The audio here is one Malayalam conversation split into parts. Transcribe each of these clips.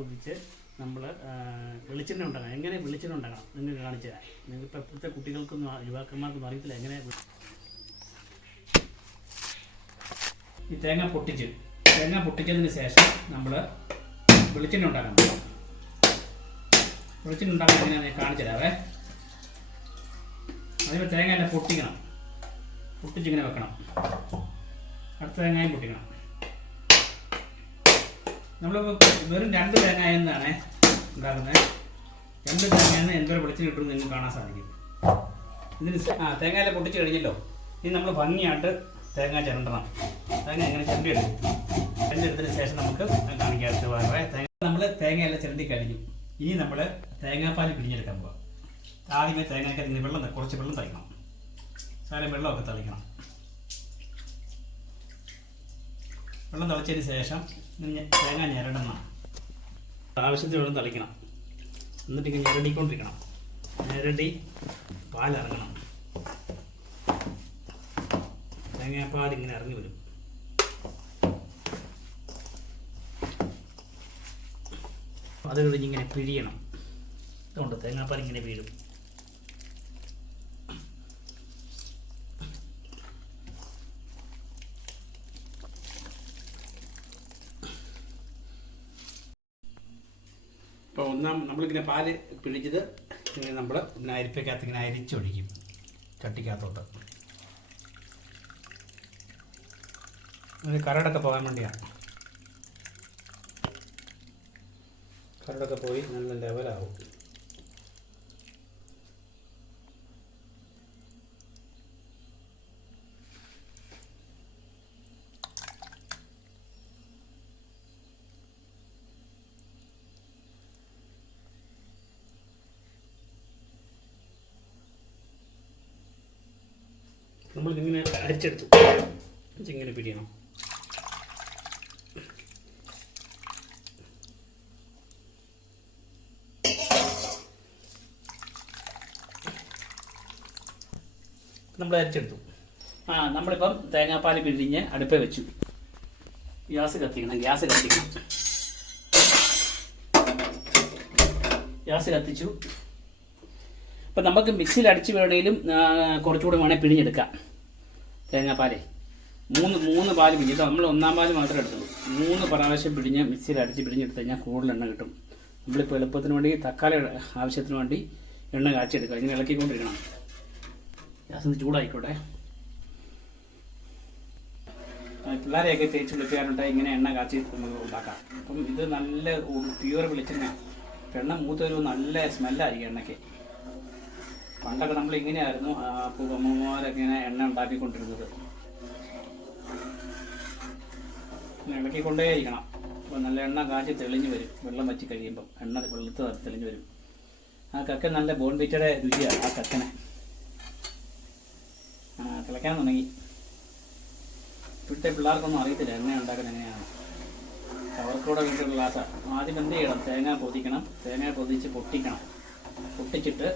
പൊതിച്ച് നമ്മൾ വെളിച്ചെണ്ണ ഉണ്ടാക്കണം. എങ്ങനെ വെളിച്ചെണ്ണ ഉണ്ടാക്കണം നിങ്ങൾക്ക് കാണിച്ചു തരാം. നിങ്ങളിപ്പോൾ ഇപ്പോഴത്തെ കുട്ടികൾക്കൊന്നും യുവാക്കന്മാർക്കൊന്നും അറിയത്തില്ല എങ്ങനെ. ഈ തേങ്ങ പൊട്ടിച്ചതിന് ശേഷം നമ്മൾ വെളിച്ചെണ്ണ ഉണ്ടാക്കണം. വെളിച്ചെണ്ണ ഉണ്ടാക്കാൻ എങ്ങനെയാണെന്ന് കാണിച്ചു തരാവേ. അതിപ്പോൾ തേങ്ങ എല്ലാം പൊട്ടിക്കണം. പൊട്ടിച്ചിങ്ങനെ വെക്കണം. അടുത്ത തേങ്ങയും പൊട്ടിക്കണം. നമ്മളിപ്പോൾ വെറും 2 തേങ്ങയെന്നാണ് ഉണ്ടാക്കുന്നത്. 2 തേങ്ങയെന്ന് എന്തോരം വെളിച്ചെണ്ണ കിട്ടുമെന്ന് നിങ്ങൾക്ക് കാണാൻ സാധിക്കും. ഇതിന് തേങ്ങയെല്ലാം പൊട്ടിച്ച് കഴിഞ്ഞല്ലോ. ഇനി നമ്മൾ ഭംഗിയായിട്ട് തേങ്ങ ചിരണ്ടണം. തേങ്ങ എങ്ങനെ ചിരണ്ടിയെടുത്തതിന് ശേഷം നമുക്ക് കാണിക്കാത്ത വേറെ നമ്മൾ തേങ്ങയെല്ലാം ചിരണ്ടി കഴിഞ്ഞു. ഇനി നമ്മൾ തേങ്ങാപ്പാൽ പിഴിഞ്ഞെടുക്കാൻ പോകാം. ആദ്യമേ തേങ്ങയ്ക്ക് കുറച്ച് വെള്ളം തളിക്കണം. ശകലം വെള്ളമൊക്കെ തളിക്കണം. വെള്ളം തിളച്ചതിന് ശേഷം തേങ്ങ ഞെരടണം. ആവശ്യത്തിന് വെള്ളം തളിക്കണം. എന്നിട്ട് ഇങ്ങനെ ഞെരടിക്കൊണ്ടിരിക്കണം. ഞെരടി പാലിറങ്ങണം. തേങ്ങാപ്പാൽ ഇങ്ങനെ ഇറങ്ങി വരും. അത് കഴിഞ്ഞ് ഇങ്ങനെ പിഴിയണം. അതുകൊണ്ട് തേങ്ങാപ്പാൽ ഇങ്ങനെ വീഴും. ഇപ്പോൾ നമ്മളിങ്ങനെ പാല് പിഴിച്ചത് ഇങ്ങനെ നമ്മൾ ഇങ്ങനെ അരിപ്പയ്ക്കകത്ത് ഇങ്ങനെ അരിച്ചൊഴിക്കും. ചട്ടിക്കകത്തോട്ട് കരടൊക്കെ പോകാൻ വേണ്ടിയാണ്. കരടൊക്കെ പോയി നല്ല ലെവലാവും. നമ്മളിതിങ്ങനെ അരിച്ചെടുത്തു. ഇങ്ങനെ പിടിയണം. നമ്മൾ അരിച്ചെടുത്തു. നമ്മളിപ്പം തേങ്ങാപ്പാൽ പിഴിഞ്ഞ് അടുപ്പേ വെച്ചു. ഗ്യാസ് കത്തിക്കണം. ഗ്യാസ് കത്തിച്ചു. ഇപ്പം നമുക്ക് മിക്സിയിൽ അടിച്ച് വേണമെങ്കിലും കുറച്ചുകൂടി വേണമെങ്കിൽ പിഴിഞ്ഞെടുക്കാം. തേങ്ങാപ്പാലേ 3 പാല് പിഴിഞ്ഞിട്ട് നമ്മൾ 1-ാം പാല് മാത്രമേ എടുത്തുള്ളൂ. 3 പ്രാവശ്യം പിഴിഞ്ഞ് മിക്സിയിൽ അടിച്ച് പിഴിഞ്ഞെടുത്ത് കഴിഞ്ഞാൽ കൂടുതൽ എണ്ണ കിട്ടും. നമ്മളിപ്പോൾ എളുപ്പത്തിന് വേണ്ടി തക്കാളി ആവശ്യത്തിന് വേണ്ടി എണ്ണ കാച്ചിയെടുക്കുക. ഇങ്ങനെ ഇളക്കിക്കൊണ്ടിരിക്കണം. ഗ്യാസ് ചൂടായിക്കോട്ടെ. പിള്ളേരെയൊക്കെ തേച്ച് വിളിക്കാനുണ്ട്. ഇങ്ങനെ എണ്ണ കാച്ചി ഉണ്ടാക്കാം. അപ്പം ഇത് നല്ല പ്യൂർ വെളിച്ചെണ്ണ. എണ്ണ മൂത്തൊരു നല്ല സ്മെല്ലായിരിക്കും എണ്ണയ്ക്ക്. പണ്ടൊക്കെ നമ്മൾ ഇങ്ങനെയായിരുന്നു അമ്മമാരൊക്കെ ഇങ്ങനെ എണ്ണ ഉണ്ടാക്കിക്കൊണ്ടിരുന്നത്. ഇളക്കിക്കൊണ്ടേയിരിക്കണം. അപ്പോൾ നല്ല എണ്ണ കാച്ചി തെളിഞ്ഞ് വരും. വെള്ളം വറ്റി കഴിയുമ്പോൾ എണ്ണ വെളുത്ത് തെളിഞ്ഞ് വരും. ആ കക്കൻ നല്ല ബോൺവിറ്റയുടെ രുചിയാണ്. ആ കക്കനെ തിളയ്ക്കാൻ തുടങ്ങി. ഇപ്പോഴത്തെ പിള്ളേർക്കൊന്നും അറിയത്തില്ല എണ്ണ ഉണ്ടാക്കുന്നത് എങ്ങനെയാണ്. അവർക്കൂടെ വീട്ടിലുള്ള ഗ്ലാസ്സാണ്. ആദ്യം എന്ത് ചെയ്യണം? തേങ്ങ പൊതിക്കണം. തേങ്ങ പൊതിച്ച് പൊട്ടിക്കണം. പൊട്ടിച്ചിട്ട്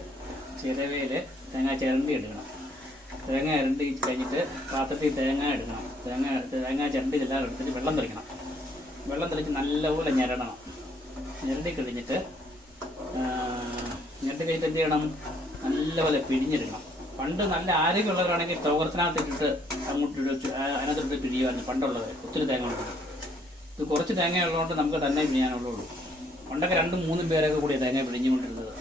ചിരവയിൽ തേങ്ങ ചിരണ്ടി എടുക്കണം. തേങ്ങ ഇരണ്ടി കഴിഞ്ഞിട്ട് പാത്രത്തിൽ തേങ്ങ എടുക്കണം. തേങ്ങ ചിരണ്ടി എല്ലാം എടുത്തിട്ട് വെള്ളം തെളിക്കണം. വെള്ളം തെളിച്ച് നല്ലപോലെ ഞെരടണം. ഞെരടി കഴിഞ്ഞിട്ട് എന്ത് ചെയ്യണം? നല്ലപോലെ പിഴിഞ്ഞെടുക്കണം. പണ്ട് നല്ല ആരോഗ്യമുള്ളവരാണെങ്കിൽ തുകർത്തിനകത്തിട്ടിട്ട് അങ്ങോട്ട് അതിനകത്തിട്ട് പിഴിയുമായിരുന്നു പണ്ടുള്ളവർ. ഒത്തിരി തേങ്ങ ഉള്ളത്. ഇത് കുറച്ച് തേങ്ങ ഉള്ളതുകൊണ്ട് നമുക്ക് തന്നെ പിഴിയാനുള്ളൂ. പണ്ടൊക്കെ 2-3 പേരൊക്കെ കൂടി തേങ്ങ പിഴിഞ്ഞുകൊണ്ടിരുന്നത്.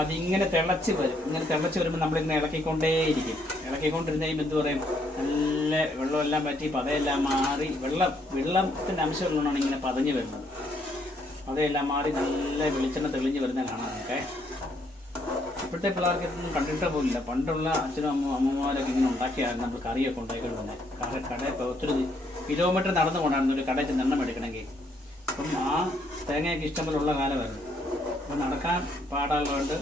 അതിങ്ങനെ തിളച്ച് വരും. ഇങ്ങനെ തിളച്ച് വരുമ്പോൾ നമ്മളിങ്ങനെ ഇളക്കിക്കൊണ്ടേയിരിക്കും. ഇളക്കിക്കൊണ്ടിരുന്ന് കഴിയുമ്പോൾ എന്ത് പറയും? നല്ല വെള്ളമെല്ലാം പറ്റി പതയെല്ലാം മാറി വെള്ളത്തിൻ്റെ അംശമുള്ളതാണ് ഇങ്ങനെ പതഞ്ഞ് വരുന്നത്. പതയെല്ലാം മാറി നല്ല വെളിച്ചെണ്ണ തെളിഞ്ഞ് വരുന്ന കാണാനൊക്കെ. ഇപ്പോഴത്തെ പിള്ളേർക്ക് ഇതൊന്നും കണ്ടിട്ട് പോലില്ല. പണ്ടുള്ള അച്ഛനും അമ്മമാരൊക്കെ ഇങ്ങനെ ഉണ്ടാക്കിയായിരുന്നു നമ്മൾ കറിയൊക്കെ ഉണ്ടാക്കിക്കൊണ്ടുവന്നത്. കടയിൽ ഒത്തിരി കിലോമീറ്റർ നടന്നു കൊണ്ടായിരുന്നു ഒരു കടയിൽ ചെന്ന് എണ്ണം എടുക്കണമെങ്കിൽ. അപ്പം ആ തേങ്ങയൊക്കെ ഇഷ്ടംപോലുള്ള കാലമായിരുന്നു. അപ്പോൾ നടക്കാൻ പാടുള്ളതുകൊണ്ട്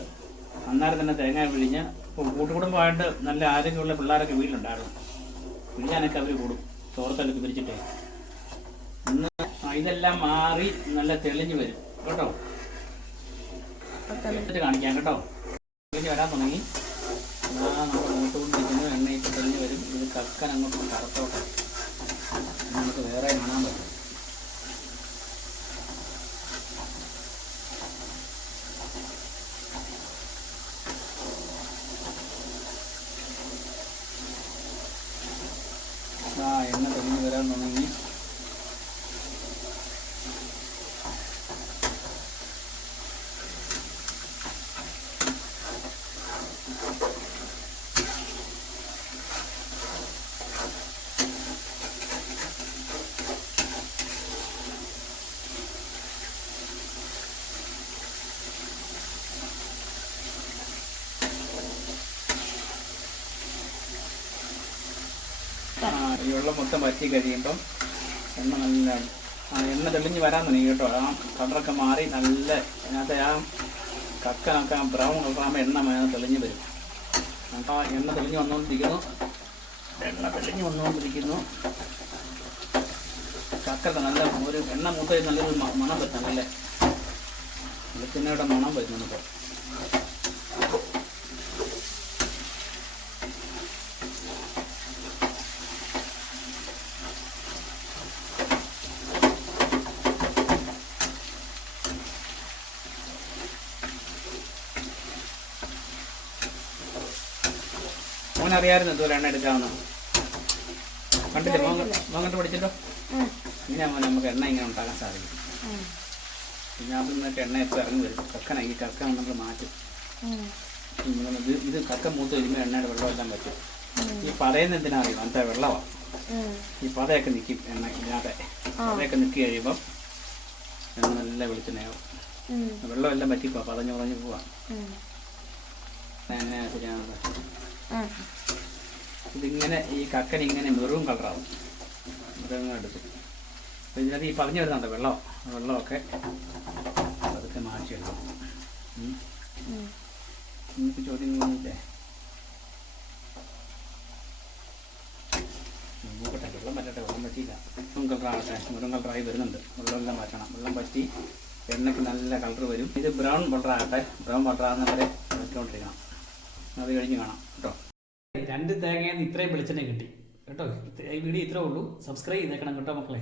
അന്നേരം തന്നെ തേങ്ങ പിഴിഞ്ഞ് ഇപ്പോൾ കൂട്ടുകുടുംബമായിട്ട് നല്ല ആരോഗ്യമുള്ള പിള്ളേരൊക്കെ വീട്ടിലുണ്ടായിരുന്നു. പിഴിയാനൊക്കെ അവർ കൂടും. ചോറത്തൊക്കെ പിരിച്ചിട്ടേ. ഇന്ന് ഇതെല്ലാം മാറി നല്ല തെളിഞ്ഞ് വരും കേട്ടോ. കാണിക്കാം കേട്ടോ. തെളിഞ്ഞ് വരാൻ തുടങ്ങി. നമ്മൾ മൂട്ടുകൊണ്ടിരിക്കുന്നു. എണ്ണയിട്ട് തെളിഞ്ഞ് വരും. ഇത് കക്കൻ അങ്ങോട്ട് കറുത്തോട്ടെ. നമുക്ക് വേറെ കാണാൻ പറ്റും. വെള്ളം മൊത്തം വറ്റി കഴിയുമ്പം എണ്ണ നല്ല എണ്ണ തെളിഞ്ഞ് വരാൻ തുടങ്ങി കേട്ടോ. ആ കളറൊക്കെ മാറി നല്ല അതിനകത്ത് ആ കക്കനൊക്കെ ബ്രൗൺ കളറാകുമ്പോൾ എണ്ണ തെളിഞ്ഞ് വരും. അപ്പോൾ ആ എണ്ണ തെളിഞ്ഞ് വന്നുകൊണ്ടിരിക്കുന്നു. കക്കൊക്കെ നല്ല ഒരു എണ്ണ മൂത്ത നല്ലൊരു മണം വരും. നല്ല വെളിച്ചെണ്ണയുടെ മണം വരുന്നുണ്ട് ഇപ്പോൾ. മോനറിയാമായിരുന്നു ഇതുപോലെ എണ്ണ എടുക്കാമെന്ന് കണ്ടില്ലേ? മോങ്ങട്ട് പഠിച്ചല്ലോ. ഇങ്ങനെ മോനെ നമുക്ക് എണ്ണ ഇങ്ങനെ ഉണ്ടാക്കാൻ സാധിക്കും. പിന്നെ അതിൽ നിന്നൊക്കെ എണ്ണ എപ്പോൾ ഇറങ്ങി വരും. കക്കനായി കക്ക നമ്മൾ മാറ്റും. ഇത് കക്ക മൂത്ത് വരുമ്പോൾ എണ്ണയുടെ വെള്ളമെല്ലാം പറ്റും. ഈ പതയെന്ന് എന്തിനാ അറിയാം? അന്നത്തെ വെള്ളമാണ്. ഈ പതയൊക്കെ നിൽക്കും എണ്ണ ഇല്ലാതെ. പതയൊക്കെ നിൽക്കി കഴിയുമ്പം എണ്ണ നല്ല വെളിച്ചെണ്ണയാവും. വെള്ളമെല്ലാം പറ്റിപ്പോ പതഞ്ഞു കുറഞ്ഞു പോവാം. എങ്ങനെയാ ശരിയാണത്? ഇതിങ്ങനെ ഈ കക്കൻ ഇങ്ങനെ മെറൂൺ കളറാവും. മെറൂൺ എടുത്ത് അപ്പോൾ ഇതിനകത്ത് ഈ പതഞ്ഞു വരുന്നുണ്ട് വെള്ളമൊക്കെ അതൊക്കെ മാറ്റിയെടുക്കും. നിങ്ങൾക്ക് ചോദ്യങ്ങളൊന്നുമില്ലേ? നോക്കട്ടെ, വെള്ളം പറ്റട്ടെ. വെള്ളം പറ്റിയില്ല. മെറൂൺ കളറാവട്ടെ. മെറൂൺ കളറായി വരുന്നുണ്ട്. വെള്ളമെല്ലാം മാറ്റണം. വെള്ളം പറ്റി എണ്ണയ്ക്ക് നല്ല കളർ വരും. ഇത് ബ്രൗൺ കളറാകട്ടെ. ബ്രൗൺ കളറാകുന്നവരെ ഇളക്കിക്കൊണ്ടിരിക്കണം. അത് കഴിഞ്ഞ് കാണാം കേട്ടോ. 2 തേങ്ങയിൽ നിന്ന് ഇത്രയും വെളിച്ചെണ്ണ കിട്ടി കേട്ടോ. ഈ വീഡിയോ ഇത്രേ ഉള്ളൂ. സബ്സ്ക്രൈബ് ചെയ്തേക്കണം കേട്ടോ മക്കളെ.